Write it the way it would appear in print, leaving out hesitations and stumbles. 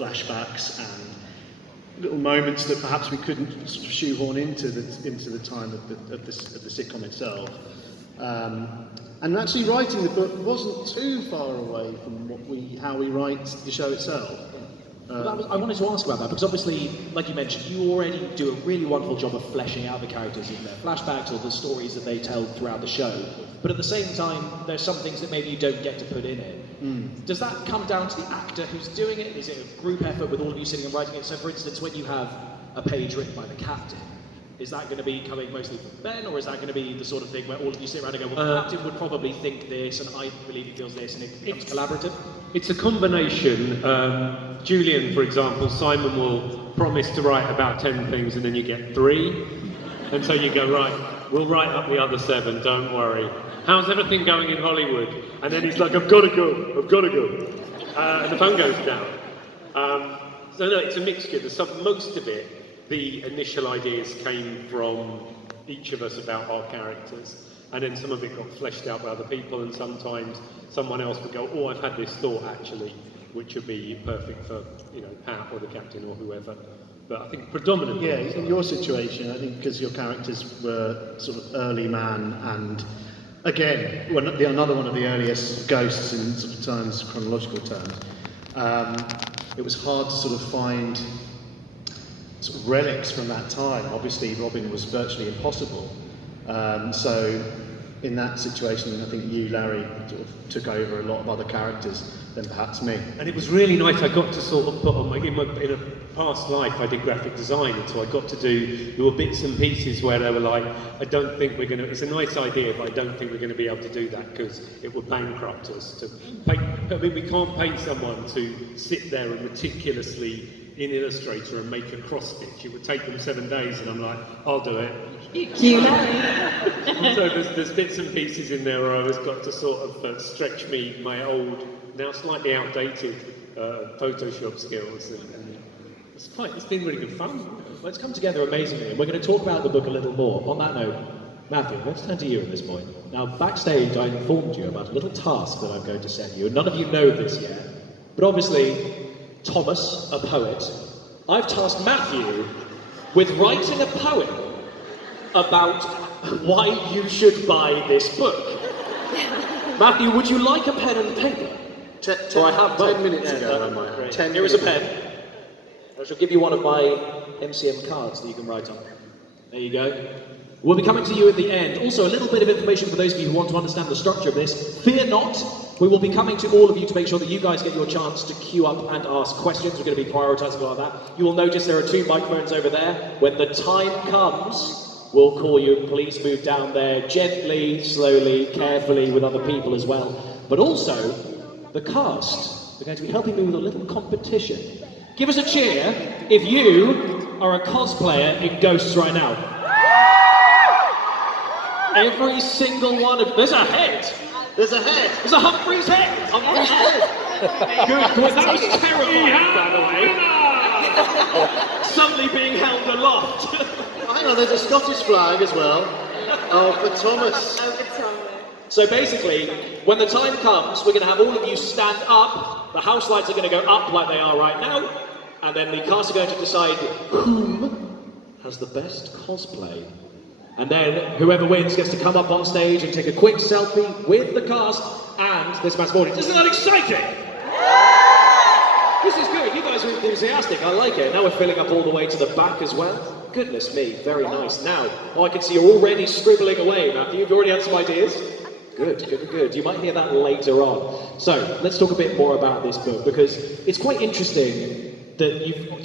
flashbacks and little moments that perhaps we couldn't sort of shoehorn into the time of the sitcom itself. And actually writing the book wasn't too far away from how we write the show itself. I wanted to ask about that, because obviously, like you mentioned, you already do a really wonderful job of fleshing out the characters in their flashbacks or the stories that they tell throughout the show. But at the same time, there's some things that maybe you don't get to put in it. Does that come down to the actor who's doing it? Is it a group effort with all of you sitting and writing it? So for instance, when you have a page written by the captain, is that going to be coming mostly from Ben, or is that going to be the sort of thing where all of you sit around and go, well, the captain would probably think this, and I believe he feels this, and it becomes collaborative? It's a combination. Julian, for example, Simon will promise to write about 10 things, and then you get 3. And so you go, right, we'll write up the other 7, don't worry. How's everything going in Hollywood? And then he's like, I've got to go. And the phone goes down. So no, it's a mixture. Most of it, the initial ideas came from each of us about our characters, and then some of it got fleshed out by other people, and sometimes someone else would go, oh, I've had this thought actually, which would be perfect for, Pat or the captain or whoever. But I think predominantly... Yeah, in your situation, I think because your characters were sort of early man, and again, another one of the earliest ghosts in sort of terms, chronological terms, it was hard to sort of find sort of relics from that time. Obviously, Robin was virtually impossible. So in that situation, I think you, Larry, sort of took over a lot of other characters than perhaps me. And it was really nice. I got to sort of put on in a past life, I did graphic design, and so I got to there were bits and pieces where they were like, I don't think we're going to, it's a nice idea, but I don't think we're going to be able to do that because it would bankrupt us. To paint, I mean, we can't pay someone to sit there and meticulously in Illustrator and make a cross stitch. It would take them 7 days, and I'm like, I'll do it. You know. So there's bits and pieces in there where I was got to sort of stretch my old, now slightly outdated Photoshop skills, and it's been really good fun. Well, it's come together amazingly, and we're going to talk about the book a little more. On that note, Matthew, let's turn to you at this point. Now, backstage, I informed you about a little task that I'm going to set you, and none of you know this yet, but obviously, Thomas, a poet, I've tasked Matthew with writing a poem about why you should buy this book. Matthew, would you like a pen and paper? I have 10 minutes ago. I might have. 10 Here is a pen. I shall give you one of my MCM cards that you can write on. There you go. We'll be coming to you at the end. Also, a little bit of information for those of you who want to understand the structure of this. Fear not, we will be coming to all of you to make sure that you guys get your chance to queue up and ask questions. We're going to be prioritising all of that. You will notice there are 2 microphones over there. When the time comes, we'll call you. Please move down there gently, slowly, carefully with other people as well. But also, the cast are going to be helping me with a little competition. Give us a cheer if you are a cosplayer in Ghosts right now. Every single one of... There's a head! There's a head! There's a Humphrey's head! Humphrey's head! Good, that was terrifying, by the way. Suddenly being held aloft. Hang on, there's a Scottish flag as well. Oh, for Thomas. Oh, for Thomas. So basically, when the time comes, we're going to have all of you stand up, the house lights are going to go up like they are right now, and then the cast are going to decide whom has the best cosplay. And then whoever wins gets to come up on stage and take a quick selfie with the cast and this massive audience. Isn't that exciting? This is good. You guys are enthusiastic. I like it. Now we're filling up all the way to the back as well. Goodness me, very nice. Now, I can see you're already scribbling away, Matthew. You've already had some ideas? Good. You might hear that later on. So, let's talk a bit more about this book, because it's quite interesting that you've